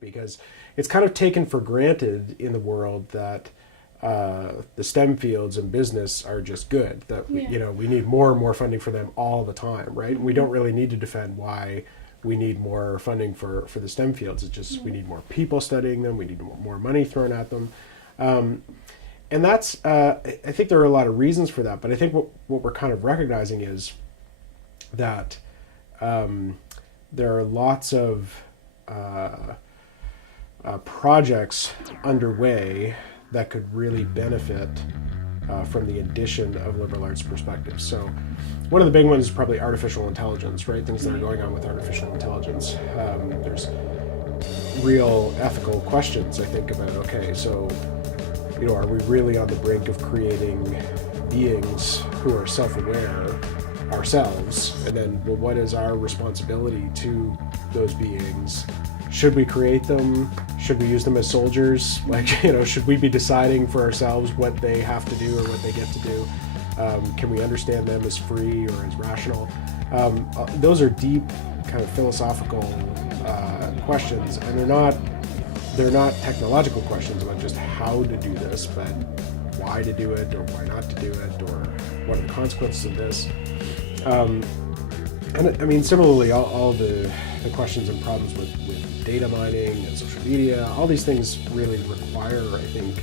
because it's kind of taken for granted in the world that the STEM fields and business are just good. That we, Yeah. we need more and more funding for them all the time, right? We don't really need to defend why we need more funding for the STEM fields. It's just we need more people studying them. We need more money thrown at them, and that's I think there are a lot of reasons for that. But I think what we're kind of recognizing is that there are lots of projects underway that could really benefit from the addition of liberal arts perspectives. So one of the big ones is probably artificial intelligence, right? Things that are going on with artificial intelligence. There's real ethical questions, I think, about, okay, so, are we really on the brink of creating beings who are self-aware ourselves? And then, well, what is our responsibility to those beings? Should we create them? Should we use them as soldiers? Like, should we be deciding for ourselves what they have to do or what they get to do? Can we understand them as free or as rational? Those are deep, kind of philosophical questions, and they're not technological questions about just how to do this, but why to do it or why not to do it, or what are the consequences of this. And I mean, similarly, all the questions and problems with data mining and social media, all these things really require, I think,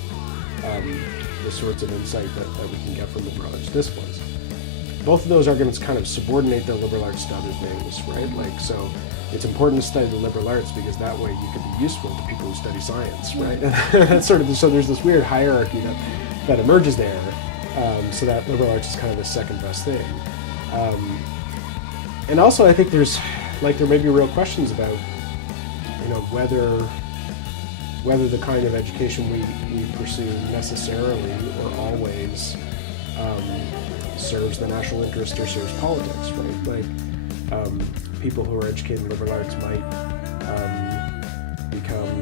the sorts of insight that we can get from liberal arts disciplines. Both of those arguments kind of subordinate the liberal arts to other things, right? Like, so it's important to study the liberal arts because that way you can be useful to people who study science, right? And that's sort of, so there's this weird hierarchy that emerges there, so that liberal arts is kind of the second best thing. And also, I think there may be real questions about, whether the kind of education we pursue necessarily or always serves the national interest or serves politics, right? Like, people who are educated in liberal arts might become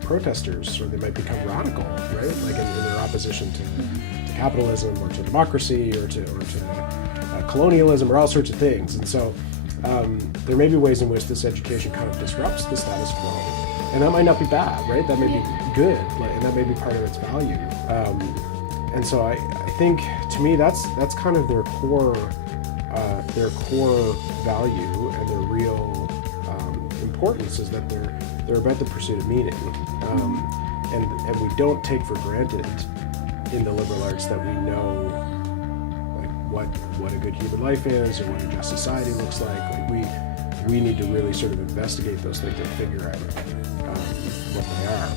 protesters, or they might become radical, right? Like in their opposition to capitalism or to democracy or to colonialism or all sorts of things. And so there may be ways in which this education kind of disrupts the status quo, and that might not be bad, right? That may be good, and that may be part of its value. And so I think, to me, that's kind of their core value and their real importance, is that they're about the pursuit of meaning, and we don't take for granted in the liberal arts that we know what a good human life is or what a just society looks like. Like, we need to really sort of investigate those things and figure out what they are.